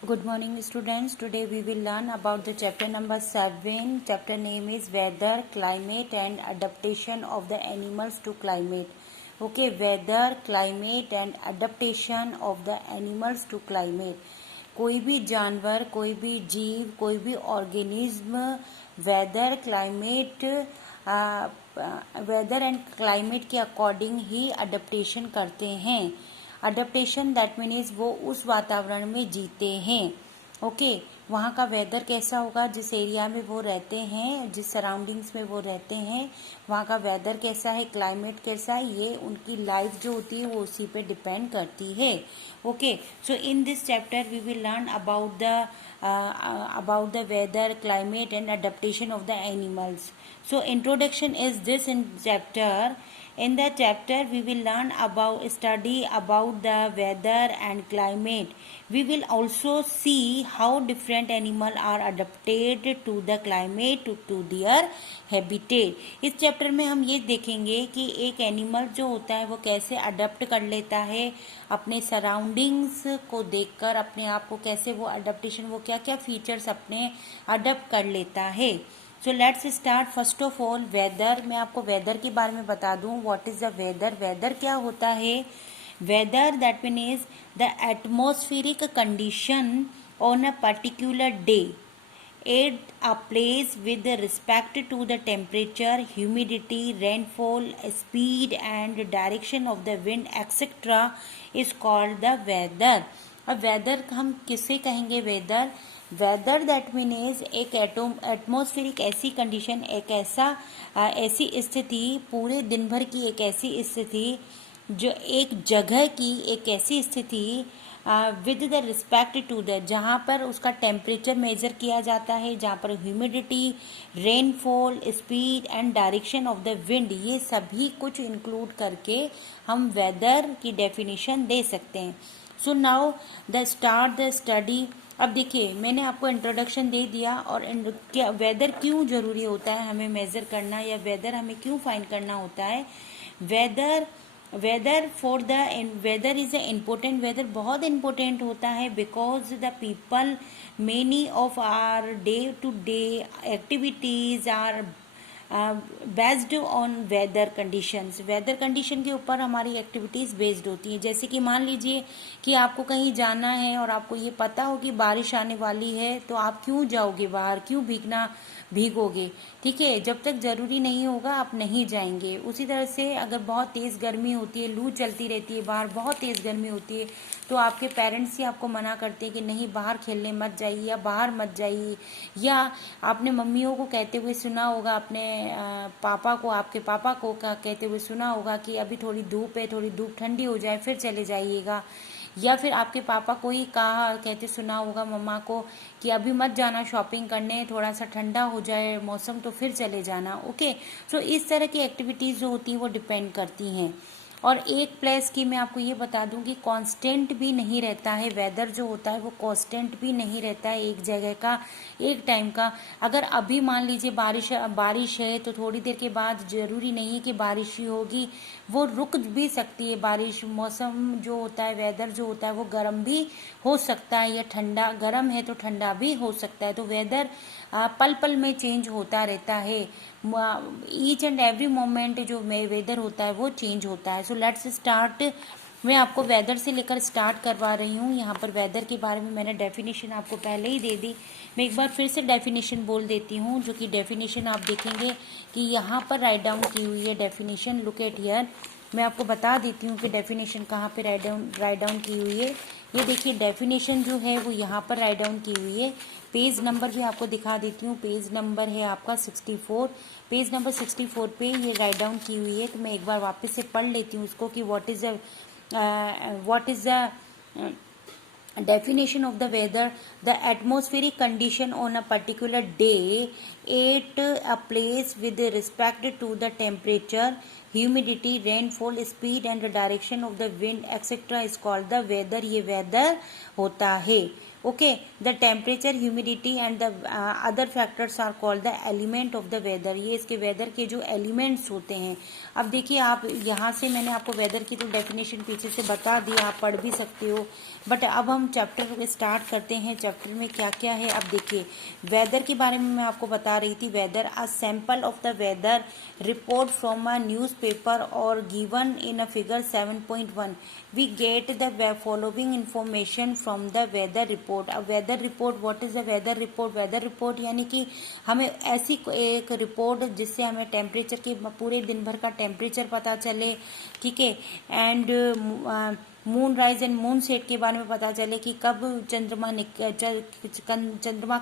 Good morning students. Today we will learn about the chapter number 7. Chapter name is Weather, Climate and Adaptation of the Animals to Climate. Okay, weather, climate and adaptation of the animals to climate. कोई भी जानवर, कोई भी जीव, कोई भी organism weather and climate के according ही adaptation करते हैं. अडेप्टेशन दैट मीन्स वो उस वातावरण में जीते हैं. ओके, वहाँ का वेदर कैसा होगा, जिस एरिया में वो रहते हैं, जिस सराउंडिंग्स में वो रहते हैं, वहाँ का वेदर कैसा है, क्लाइमेट कैसा है, ये उनकी लाइफ जो होती है वो उसी पे डिपेंड करती है. Okay, so in this chapter we will learn about the weather, climate and adaptation of the animals. So introduction is this in chapter. In the chapter we will learn study about the weather and climate. We will also see how different animals are adapted to the climate to their habitat. इस chapter में हम ये देखेंगे कि एक animal जो होता है वो कैसे अडेप्ट कर लेता है अपने सराउंडिंग्स को देखकर, अपने आप को कैसे वो अडेप्टेशन, वो क्या क्या फीचर्स अपने अडेप्ट कर लेता है. So let's start. First of all weather. मैं आपको वेदर के बारे में बता दूं. What is the weather. Weather क्या होता है. Weather that means the atmospheric condition on a particular day at a place with respect to the temperature, humidity, rainfall, speed and direction of the wind etcetera is called the weather. अब weather हम किसे कहेंगे. Weather that means एक atmospheric ऐसी condition, एक ऐसी स्थिति, पूरे दिन भर की एक ऐसी स्थिति, जो एक जगह की एक ऐसी स्थिति with the respect to the, जहाँ पर उसका टेम्परेचर मेजर किया जाता है, जहाँ पर humidity, rainfall, speed and direction of the wind, ये सभी कुछ इंक्लूड करके हम वेदर की डेफिनेशन दे सकते हैं. So now the study. अब देखिए, मैंने आपको इंट्रोडक्शन दे दिया और क्या वेदर क्यों ज़रूरी होता है हमें मेज़र करना, या वेदर हमें क्यों फाइंड करना होता है. Weather is a important. Weather बहुत इम्पोर्टेंट होता है because the people, many of our day to day activities are based on weather conditions. Weather condition के ऊपर हमारी एक्टिविटीज़ बेस्ड होती हैं. जैसे कि मान लीजिए कि आपको कहीं जाना है और आपको ये पता हो कि बारिश आने वाली है, तो आप क्यों जाओगे बाहर, क्यों भीगोगे. ठीक है, जब तक ज़रूरी नहीं होगा आप नहीं जाएंगे. उसी तरह से अगर बहुत तेज़ गर्मी होती है, लू चलती रहती है, बाहर बहुत तेज़ गर्मी होती है, तो आपके पेरेंट्स ही आपको मना करते हैं कि नहीं बाहर खेलने मत जाइए या बाहर मत जाइए. या आपने मम्मियों को कहते हुए सुना होगा, अपने पापा को, आपके पापा को कहते हुए सुना होगा कि अभी थोड़ी धूप है, थोड़ी धूप ठंडी हो जाए फिर चले जाइएगा. या फिर आपके पापा को ही कहते सुना होगा मम्मा को कि अभी मत जाना शॉपिंग करने, थोड़ा सा ठंडा हो जाए मौसम तो फिर चले जाना. ओके, सो इस तरह की एक्टिविटीज़ जो होती हैं वो डिपेंड करती हैं. और एक प्लेस की मैं आपको ये बता दूं कि कांस्टेंट भी नहीं रहता है. वेदर जो होता है वो कांस्टेंट भी नहीं रहता है एक जगह का, एक टाइम का. अगर अभी मान लीजिए बारिश है तो थोड़ी देर के बाद ज़रूरी नहीं कि बारिश ही होगी, वो रुक भी सकती है बारिश. मौसम जो होता है, वेदर जो होता है वो गर्म भी हो सकता है या ठंडा, गर्म है तो ठंडा भी हो सकता है. तो वेदर पल पल में चेंज होता रहता है. ईच एंड एवरी मोमेंट जो वेदर होता है वो चेंज होता है. So let's start. मैं आपको वेदर से लेकर स्टार्ट करवा रही हूँ. यहाँ पर वेदर के बारे में मैंने डेफिनेशन आपको पहले ही दे दी. मैं एक बार फिर से डेफिनेशन बोल देती हूँ, जो कि डेफिनेशन आप देखेंगे कि यहाँ पर राइट डाउन की हुई है डेफिनेशन. Look at here. मैं आपको बता देती हूँ कि डेफिनेशन कहाँ पे राइट डाउन की हुई है. ये देखिए, डेफिनेशन जो है वो यहाँ पर राइट डाउन की हुई है. पेज नंबर भी आपको दिखा देती हूँ. पेज नंबर है आपका 64. पेज नंबर 64 पे ये राइट डाउन की हुई है. तो मैं एक बार वापस से पढ़ लेती हूँ उसको कि what is the definition of the weather. The atmospheric condition on a particular day at a place with respect to the temperature, humidity, rainfall, speed and direction of the wind etcetera is called the weather, ये weather होता है। Okay, the temperature, humidity and the other factors are called the element of the weather, ये इसके weather के जो elements होते हैं। अब देखिए आप यहाँ से मैंने आपको वेदर की तो डेफिनेशन पीछे से बता दी, आप पढ़ भी सकते हो, बट अब हम चैप्टर स्टार्ट करते हैं। चैप्टर में क्या क्या है अब देखिए। वेदर के बारे में मैं आपको बता रही थी, whether a sample of the weather report from a newspaper और given in a figure 7.1 we get the following information from the weather report. अब weather report, what is the weather report? Weather report यानी कि हमें ऐसी एक report जिससे हमें temperature के पूरे दिन भर का टेम्परेचर पता चले, ठीक है, and moon rise and moon set के बारे में पता चले कि कब चंद्रमा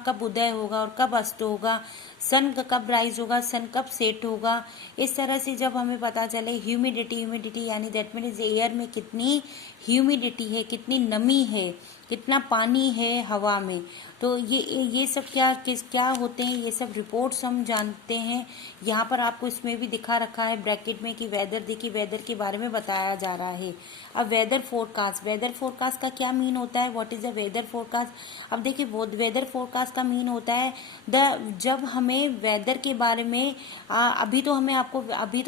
कब उदय होगा और कब अस्त होगा, सन कब राइज होगा, सन कब सेट होगा। इस तरह से जब हमें पता चले ह्यूमिडिटी यानी दैट मीन्स एयर में कितनी ह्यूमिडिटी है, कितनी नमी है, कितना पानी है हवा में, तो ये सब क्या होते हैं, ये सब रिपोर्ट्स हम जानते हैं। यहाँ पर आपको इसमें भी दिखा रखा है ब्रैकेट में कि वेदर, देखिए वेदर के बारे में बताया जा रहा है। अब वेदर फोरकास्ट, वेदर फोरकास्ट का क्या मीन होता है? What is the weather forecast? अब देखिए वेदर फोरकास्ट का मीन होता है जब हमें वेदर के बारे में अभी तो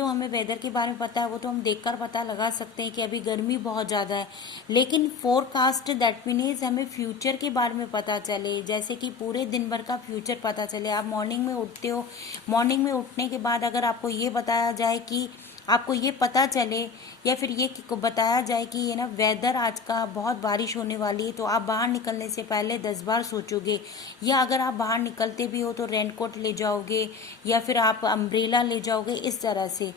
हमें वेदर के बारे में पता है, वो तो हम देखकर पता लगा सकते हैं कि अभी गर्मी बहुत ज्यादा है, लेकिन फोरकास्ट दैट मीन्स हमें फ्यूचर के बारे में पता चले, जैसे कि पूरे दिन भर का फ्यूचर पता चले। आप मॉर्निंग में उठते हो, मॉर्निंग में उठने के बाद अगर आपको ये बताया जाए कि आपको ये पता चले या फिर ये बताया जाए कि ये ना वेदर आज का बहुत बारिश होने वाली है, तो आप बाहर निकलने से पहले 10 बार सोचोगे, या अगर आप बाहर निकलते भी हो तो रेनकोट ले जाओगे या फिर आप अम्ब्रेला ले जाओगे, इस तरह से।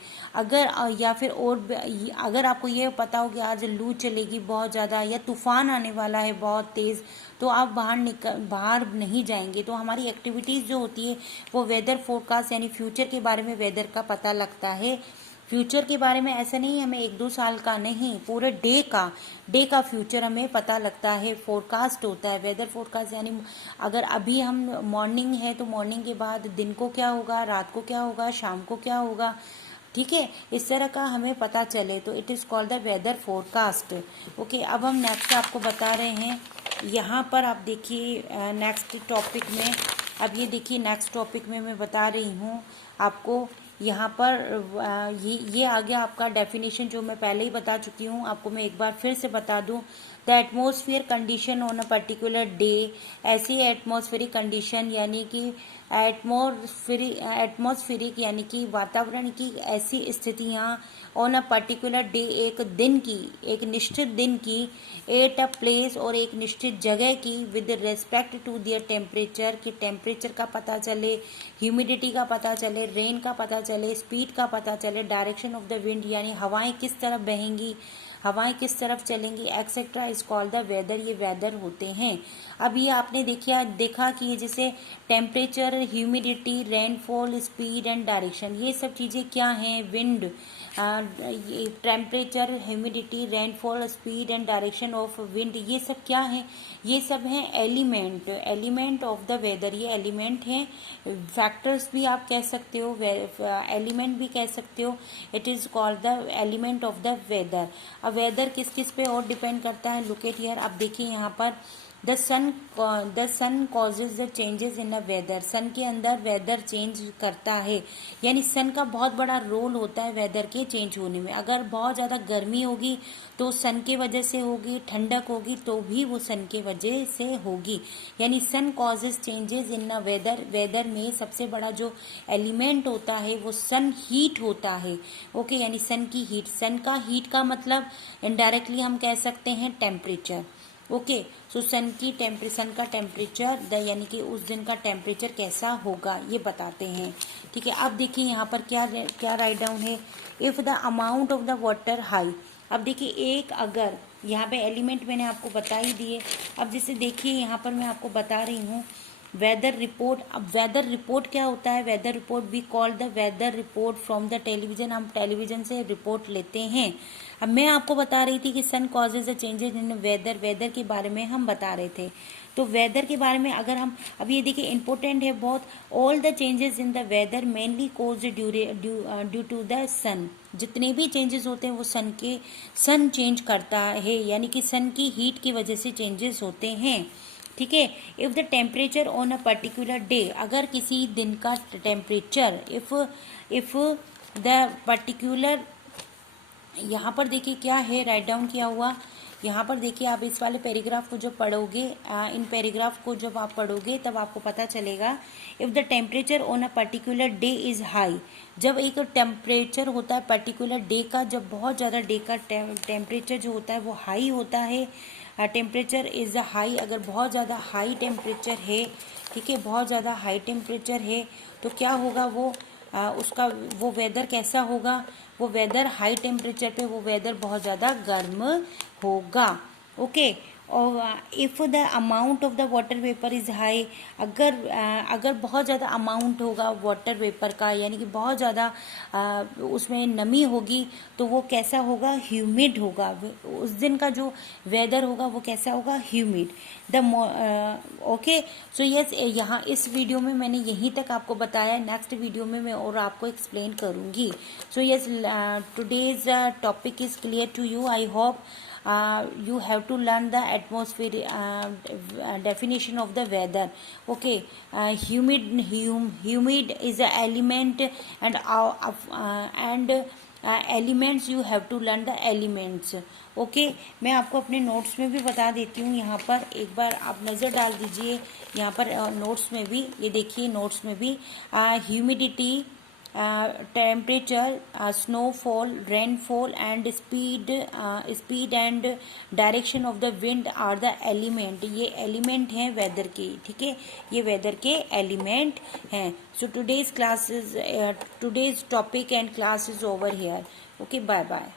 या फिर और अगर आपको ये पता हो कि आज लू चलेगी बहुत ज़्यादा या तूफान आने वाला है बहुत तेज़, तो आप बाहर नहीं जाएंगे। तो हमारी एक्टिविटीज़ जो होती है वो वेदर फोरकास्ट यानी फ्यूचर के बारे में वेदर का पता लगता है। फ्यूचर के बारे में ऐसा नहीं हमें 1-2 साल का नहीं, पूरे डे का फ्यूचर हमें पता लगता है, फोरकास्ट होता है। वेदर फोरकास्ट यानी अगर अभी हम मॉर्निंग है तो मॉर्निंग के बाद दिन को क्या होगा, रात को क्या होगा, शाम को क्या होगा, ठीक है, इस तरह का हमें पता चले, तो it is called the weather forecast. Okay, अब हम नेक्स्ट आपको बता रहे हैं। यहाँ पर आप देखिए नेक्स्ट टॉपिक में, अब ये देखिए नेक्स्ट टॉपिक में मैं बता रही हूँ आपको। यहाँ पर ये आ गया आपका डेफिनेशन जो मैं पहले ही बता चुकी हूँ, आपको मैं एक बार फिर से बता दूँ। The atmosphere condition on a particular day, ऐसी एटमॉस्फेरिक कंडीशन यानी कि एटमॉस्फेरिक यानी कि वातावरण की ऐसी स्थितियाँ ऑन अ पर्टिकुलर डे, एक निश्चित दिन की, एट अ प्लेस और एक निश्चित जगह की, with respect to their temperature, कि टेम्परेचर का पता चले, ह्यूमिडिटी का पता चले, रेन का पता चले, स्पीड का पता चले, डायरेक्शन ऑफ द विंड यानी हवाएं किस तरफ बहेंगी, हवाएं किस तरफ चलेंगी, etcetera is called the weather, ये वेदर होते हैं। अब ये आपने देखा कि ये जैसे temperature, humidity, rainfall, speed and direction, ये सब चीज़ें क्या हैं? Wind, temperature, humidity, rainfall, speed and direction of wind, ये सब क्या है? ये सब हैं एलिमेंट ऑफ द वेदर, ये एलिमेंट हैं। फैक्टर्स भी आप कह सकते हो, एलिमेंट भी कह सकते हो। It is called the element of the weather. अब वेदर किस किस पे और डिपेंड करता है? लुक एट हियर, आप देखिए यहाँ पर the sun causes the changes in a weather, sun के अंदर वेदर चेंज करता है, यानी सन का बहुत बड़ा रोल होता है वेदर के चेंज होने में। अगर बहुत ज़्यादा गर्मी होगी तो सन के वजह से होगी, ठंडक होगी तो भी वो सन के वजह से होगी, यानी sun causes changes in a weather. Weather में सबसे बड़ा जो एलिमेंट होता है वो सन हीट होता है। ओके, यानी सन की हीट, सन का हीट का मतलब इनडायरेक्टली हम कह सकते हैं टेम्परेचर। ओके, सो सन का टेम्परेचर यानी कि उस दिन का टेम्परेचर कैसा होगा ये बताते हैं, ठीक है। अब देखिए यहाँ पर क्या राइट डाउन है, if the amount of the water high. अब देखिए एक अगर यहाँ पे एलिमेंट मैंने आपको बता ही दिए। अब जैसे देखिए यहाँ पर मैं आपको बता रही हूँ वेदर रिपोर्ट, अब वेदर रिपोर्ट क्या होता है? Weather report we call the weather report from the television, हम टेलीविजन से रिपोर्ट लेते हैं। अब मैं आपको बता रही थी कि sun causes the changes in weather, weather के बारे में हम बता रहे थे। तो वेदर के बारे में अगर हम, अब ये देखिए इंपॉर्टेंट है बहुत, all the changes in the weather mainly cause due to the sun, जितने भी चेंजेस होते हैं वो सन चेंज करता है, यानी कि सन की हीट की वजह से चेंजेस होते हैं। ठीक है। If the temperature on a particular day, अगर किसी दिन का टेम्परेचर, इफ द पर्टिकुलर, यहाँ पर देखिए क्या है राइट डाउन किया हुआ, यहाँ पर देखिए आप इस वाले पैराग्राफ को जब पढ़ोगे, इन पैराग्राफ को जब आप पढ़ोगे तब आपको पता चलेगा। If the temperature on a particular day is high, जब एक टेम्परेचर होता है पर्टिकुलर डे का, जब बहुत ज़्यादा डे का टेम्परेचर जो होता है वो हाई होता है, टेम्परेचर इज़ हाई, अगर बहुत ज़्यादा हाई टेम्परेचर है, ठीक है, बहुत ज़्यादा हाई टेम्परेचर है, तो क्या होगा वो उसका वो वेदर कैसा होगा? वो वेदर हाई टेम्परेचर पे वो वेदर बहुत ज़्यादा गर्म होगा। ओके। और if the amount of the water vapour is high, अगर बहुत ज़्यादा अमाउंट होगा वाटर वेपर का, यानी कि बहुत ज़्यादा उसमें नमी होगी, तो वो कैसा होगा? ह्यूमिड होगा। उस दिन का जो वेदर होगा वो कैसा होगा? ह्यूमिड। ओके। सो यस, यहाँ इस वीडियो में मैंने यहीं तक आपको बताया, नेक्स्ट वीडियो में मैं और आपको एक्सप्लेन करूँगी। So yes, today's topic is clear to you, I hope you have to learn the atmosphere definition of the weather. Okay. Humid is a element, and elements, you have to learn the elements. Okay. मैं आपको अपने notes में भी बता देती हूँ, यहाँ पर एक बार आप नज़र डाल दीजिए, यहाँ पर नोट्स में भी, ये देखिए नोट्स में भी, humidity, temperature, snowfall, rainfall and speed and direction of the wind are the element, ये एलिमेंट हैं वेदर के। ठीक है, ये वेदर के एलिमेंट हैं। सो today's topic and class is over here. Okay, bye bye.